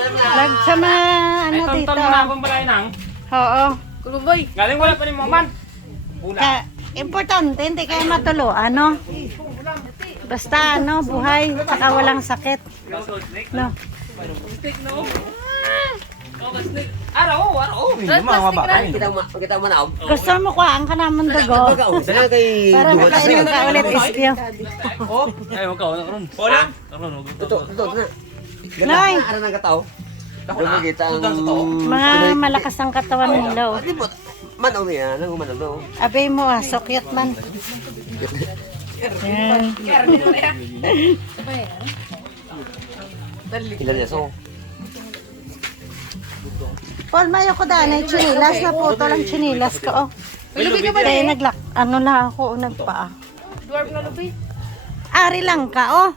Lag sa mga ano Ay, dito. tonton mo na akong balay nang. Oo. Kuluboy. Galing wala pa ni Maman. Ka importante, hindi kayo matuluan, ano? Basta, ano, buhay, saka walang sakit. No. Stick no. Araw. Kita manaw. Gusto mo kuhaan ka naman dugo? Sana kay Para makainom ka ulit iskyo. Ay, magkaon na karon. Wala. Karon, Ito na. Noy, Ano nang kataw? Kita ang mga malakas ang katawan nila. Oh. manaw niya, nang manaw daw. Abay mo ah, sokyat man. Yan. Ilan niya so. Paul, mayo ko daan ay chinilas na puto lang chinilas ko. Oh. Lubi ka ba Kaya rin? ano na ako, nagpaa. Dwarf na lubi. Ari lang ka, oh.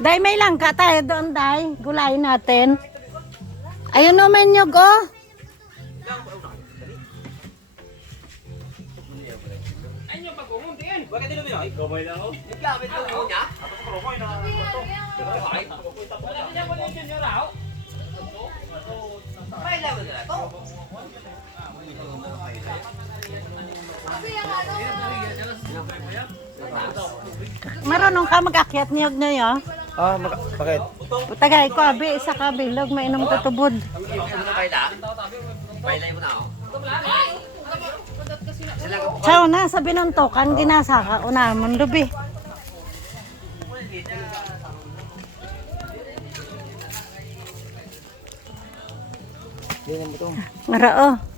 Day, may langka tayo doon, Day. Gulayin natin. Ayun o, menyog, oh. Ay, yung pag-umuntiin. Bakit din lubi na? Kamay lang ako. Naglamit ko niya. Wala din ako yung junior raw. May lawan na to. Marunong ka mag-akyat niyog na yun. Bakit? Putagay ko, abi, isa ka bilog, mainom ko tubod. Pailay mo na ako. Saw na, sa binuntukan, ginasaka ko naman, lubi. Marao.